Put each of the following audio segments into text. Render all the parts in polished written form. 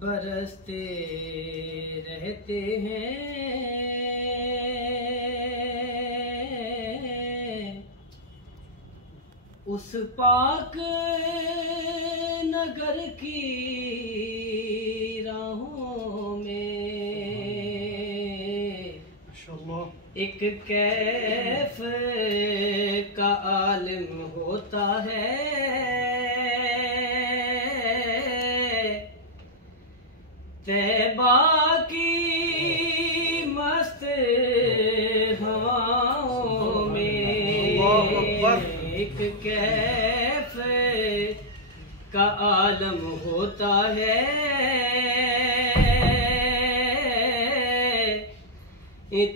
बरसते रहते हैं, उस पाक नगर की राहों में एक कैफ का आलिम होता है, तैबा की मस्त हवाओं में एक कैफ का आलम होता है,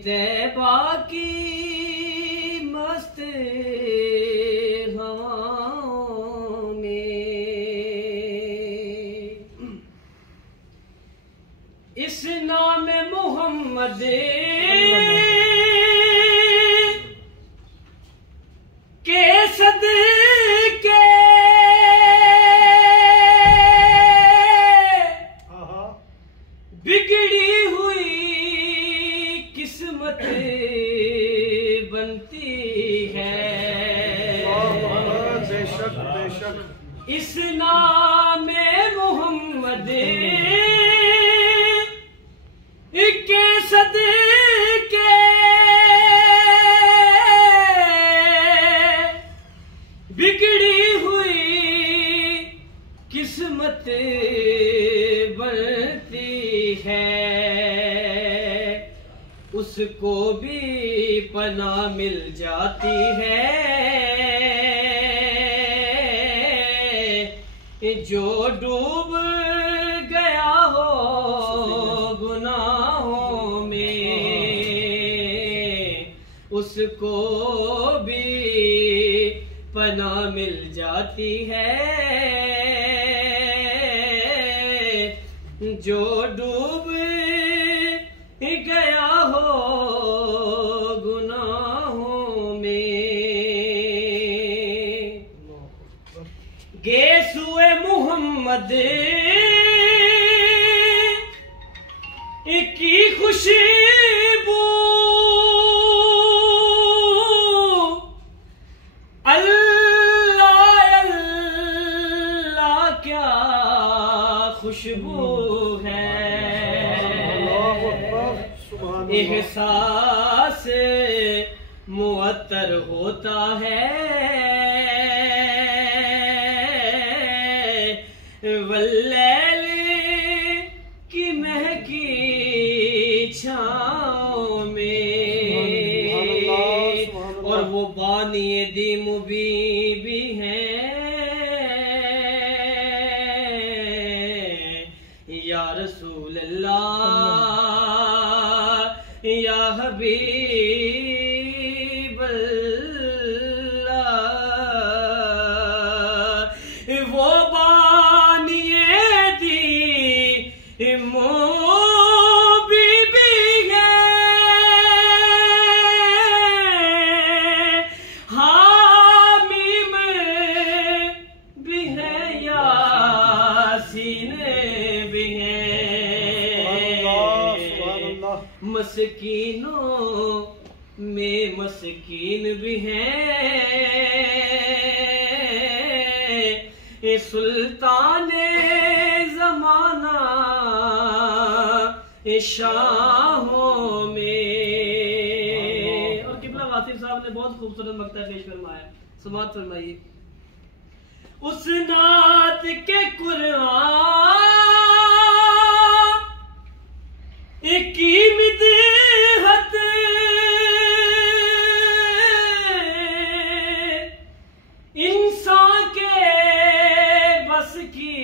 तैबा की मस्त हवाओं में इस नाम मोहम्मद के सदके बिगड़ी हुई किस्मत बनती है। बेशक बेशक इस नाम मोहम्मद के सदके बिगड़ी हुई किस्मत बनती है, उसको भी पनाह मिल जाती है जो डूब गया हो गुनाहों में, उसको भी पनाह मिल जाती है जो डूब गया हो गुनाहों में। गेसुए मोहम्मद की खुशबू अल्लाह अल्लाह क्या खुशबू है, एहसास मुअत्तर होता है, वल्लैल की महकी छाँव में, और वो बानिए दी मुबीन भी हैं या रसूल अल्लाह या हबीब अल्लाह, वो बानिए दी मुबीन भी हैं, हामीम भी हैं, यासीन भी हैं, मस्कीनों में मस्कीन भी हैं, सुल्तान जमाना शाहों में। और किबला वासिफ साहब ने बहुत खूबसूरत मक्ता पेश फरमाया, समाअत फरमाइए। उस नात के कुरान की मिदहत इंसान के बस की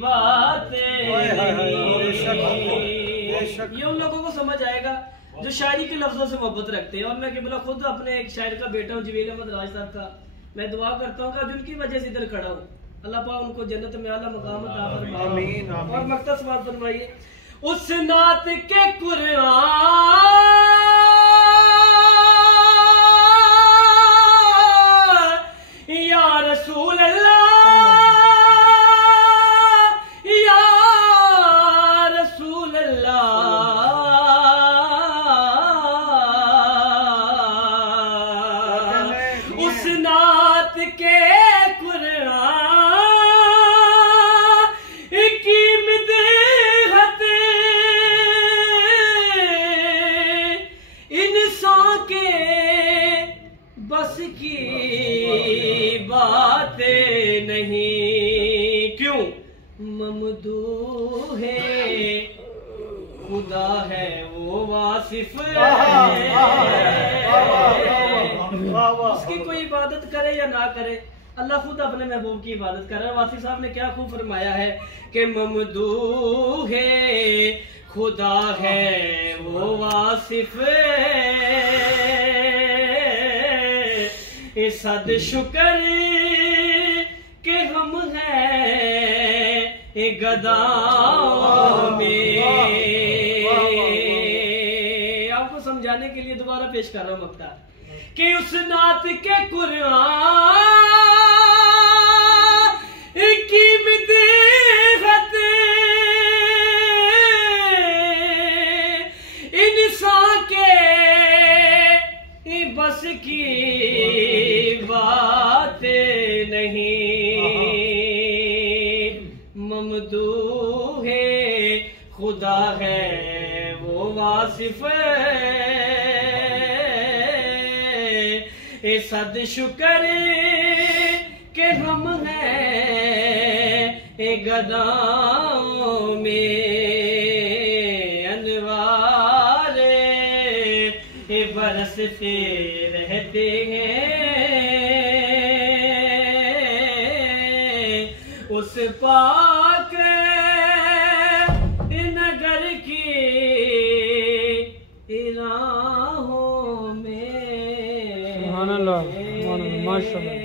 बात ये उन लोगों को समझ आएगा जो शायरी के लफ्जों से मोहब्बत रखते हैं। और मैं केवल खुद अपने एक शायर का बेटा हूँ, जमील अहमद राज साहब का, मैं दुआ करता हूँ कि जिनकी वजह से इधर खड़ा हूँ, अल्लाह पाक उनको जन्नत में आला मकाम अता फरमाए। आमीन आमीन। और मक्ता समाअत फरमाइए। उस नात के कुरान या रसूल अल्लाह या उस नात के कुरान की मिदहत इंसान के बस की बातें नहीं। क्यों? ममदूह है खुदा है वो वासिफ है। उसकी कोई इबादत करे या ना करे, अल्लाह खुद अपने महबूब की इबादत कर रहा है। वासिफ साहब ने क्या खूब फरमाया है कि ममदूह है खुदा है वो वासिफ है। सद शुक्र के हम हैं गदाओं में। आपको समझाने के लिए दोबारा पेश कर रहा हूं मक्ता कि उस नात के कुरान की मिदहत इंसान के बस की बातें नहीं। ममदूह है खुदा है वो वासिफ है। सद शुक्र के हम हैं गदाओं में। अनवार बरसते रहते हैं उस पाक नगर की राहों में। सुभान अल्लाह, माशाअल्लाह।